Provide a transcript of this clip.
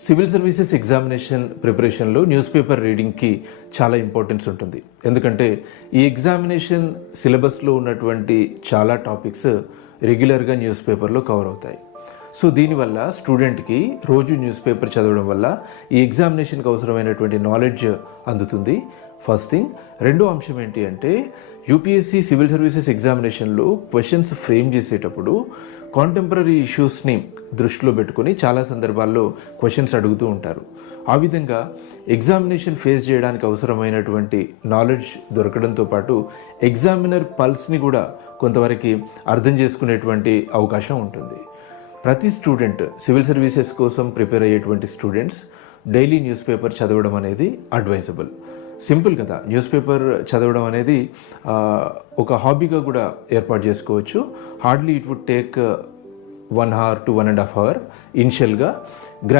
Civil services examination ప్రిపరేషన్లో news paper రీడింగ్కి చాలా ఇంపార్టెన్స్ ఉంటుంది. ఎందుకంటే ఈ ఎగ్జామినేషన్ సిలబస్లో ఉన్నటువంటి చాలా టాపిక్స్ రెగ్యులర్గా న్యూస్ పేపర్లో కవర్ అవుతాయి. సో దీనివల్ల స్టూడెంట్కి రోజు న్యూస్ పేపర్ చదవడం వల్ల ఈ ఎగ్జామినేషన్కి అవసరమైనటువంటి నాలెడ్జ్ అందుతుంది. First thing. రెండో అంశం ఏంటి అంటే యూపీఎస్సీ సివిల్ సర్వీసెస్ ఎగ్జామినేషన్లో క్వశ్చన్స్ ఫ్రేమ్ చేసేటప్పుడు కాంటెంపరీ ఇష్యూస్ని దృష్టిలో పెట్టుకొని చాలా సందర్భాల్లో క్వశ్చన్స్ అడుగుతూ ఉంటారు. ఆ విధంగా ఎగ్జామినేషన్ ఫేస్ చేయడానికి అవసరమైనటువంటి నాలెడ్జ్ దొరకడంతో పాటు ఎగ్జామినర్ పల్స్ని కూడా కొంతవరకు అర్థం చేసుకునేటువంటి అవకాశం ఉంటుంది. ప్రతి స్టూడెంట్ సివిల్ సర్వీసెస్ కోసం ప్రిపేర్ అయ్యేటువంటి స్టూడెంట్స్ డైలీ న్యూస్ పేపర్ చదవడం అనేది అడ్వైజబుల్. సింపుల్ కదా, న్యూస్ పేపర్ చదవడం అనేది ఒక హాబీగా కూడా ఏర్పాటు చేసుకోవచ్చు. Hardly it would take 1 hour to 1.5 hours ఇనిషియల్గా.